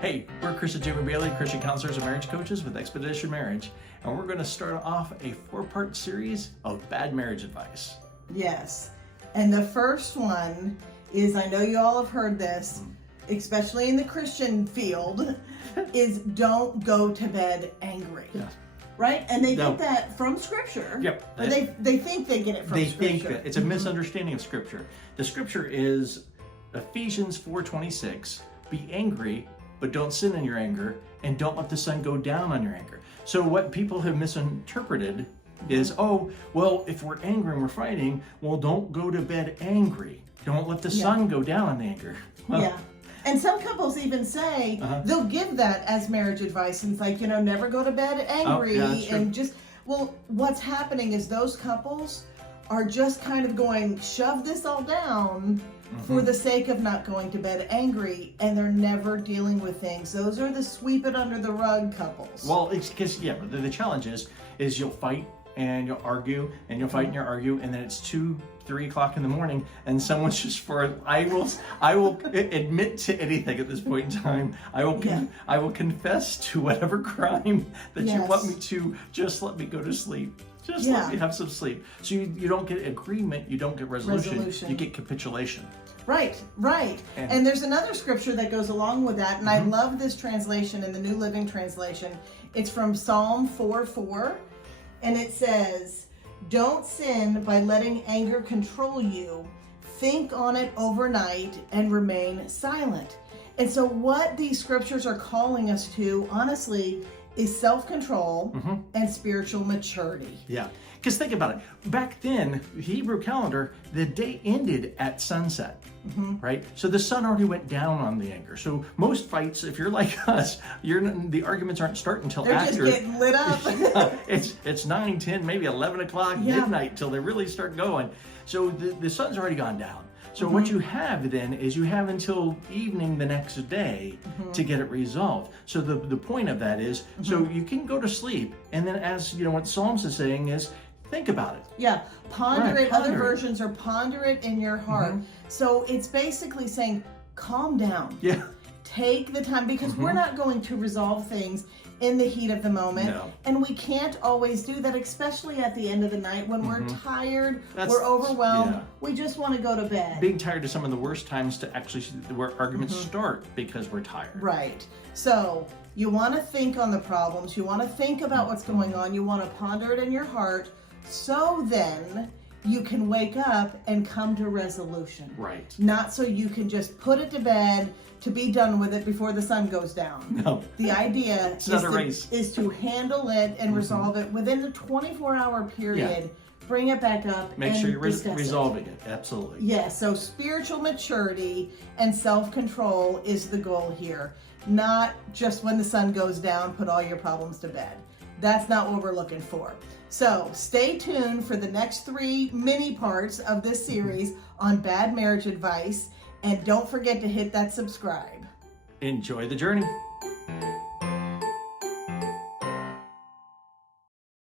Hey, we're Chris and Jamie Bailey, Christian counselors and marriage coaches with Expedition Marriage, and we're going to start off a 4-part series of bad marriage advice. Yes, and the first one is, I know you all have heard this, especially in the Christian field, is don't go to bed angry. Yes. Right? And they get that from Scripture. Yep. Or they think they get it from Scripture. They think that it's a misunderstanding of Scripture. The Scripture is Ephesians 4:26, be angry, but don't sin in your anger, and don't let the sun go down on your anger. So what people have misinterpreted is, oh, well, if we're angry and we're fighting, well, don't go to bed angry. Don't let the sun go down on the anger. Well, yeah. And some couples even say, they'll give that as marriage advice, and it's like, never go to bed angry. And just, well, what's happening is those couples are just kind of going, shove this all down for the sake of not going to bed angry, and they're never dealing with things. Those are the sweep it under the rug couples. Well, it's because, the challenge is you'll fight and you'll argue and you'll fight and you'll argue, and then it's 2-3 o'clock in the morning, and someone's just I will admit to anything at this point in time. I will confess to whatever crime that you want me to. Just let me go to sleep. Just let me have some sleep. So you don't get agreement, you don't get resolution. You get capitulation. Right. And there's another scripture that goes along with that, and I love this translation in the New Living Translation. It's from Psalm 4:4, and it says, "Don't sin by letting anger control you. Think on it overnight and remain silent." And so what these scriptures are calling us to, honestly, is self-control and spiritual maturity. Yeah, because think about it. Back then, the Hebrew calendar, the day ended at sunset, right? So the sun already went down on the anger. So most fights, if you're like us, the arguments aren't starting until after. They're just getting lit up. It's 9, 10, maybe 11 o'clock, midnight, till they really start going. So the sun's already gone down. So what you have then is you have until evening the next day to get it resolved. So the point of that is, so you can go to sleep, and then as what Psalms is saying is, think about it. Yeah, ponder it. Other versions are ponder it in your heart. So it's basically saying, calm down. Yeah. Take the time, because we're not going to resolve things in the heat of the moment. No. And we can't always do that, especially at the end of the night when we're tired, we're overwhelmed, we just want to go to bed. Being tired is some of the worst times to actually where arguments start, because we're tired. Right. So you want to think on the problems, you want to think about what's going on, you want to ponder it in your heart, so then you can wake up and come to resolution. Right. Not so you can just put it to bed to be done with it before the sun goes down. No. The idea is to handle it and resolve it within the 24-hour period. Bring it back up. Make sure you're resolving it. Absolutely. Yeah, so spiritual maturity and self-control is the goal here. Not just when the sun goes down, put all your problems to bed. That's not what we're looking for. So stay tuned for the next 3 mini parts of this series on bad marriage advice, and don't forget to hit that subscribe. Enjoy the journey.